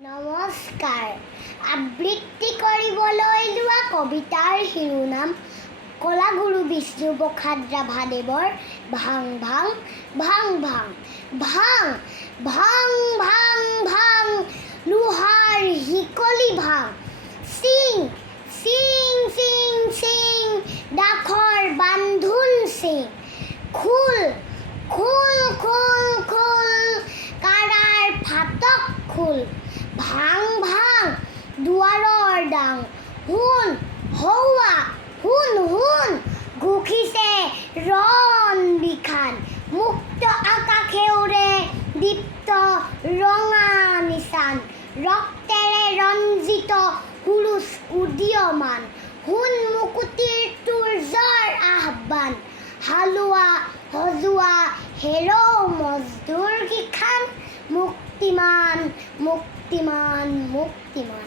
নমস্কাৰ। আবৃত্তি কৰিবলৈ লোৱা কবিতাৰ শিৰোনাম কলাগুৰু বিষ্ণুপ্ৰসাদ ৰাভাদেৱৰ ভাং ভাং ভাং ভাং ভাং ভাং ভাং ভাং লোহাৰ শিকলি ভাং চিং চিং চিং চিং ডাখৰ বান্ধোন চিং খোল খোল খোল খোল কাৰাৰ ফাটক খোল ভাং ভাং দুৱাৰৰ ডাং হুন হৌৱা হুন হুন ঘুখিছে ৰণ বিখান মুক্ত আকাশেউৰে দীপ্ত ৰঙা নিচান ৰক্তেৰে ৰঞ্জিত সুৰুচ উদীয়মান হুন মুকুতিৰ তুৰ্যৰ আহ্বান হালোৱা সজোৱা হেৰৌ মজদুৰ কিখান মুক্তিমান মুক্তিমান মুক্তিমান।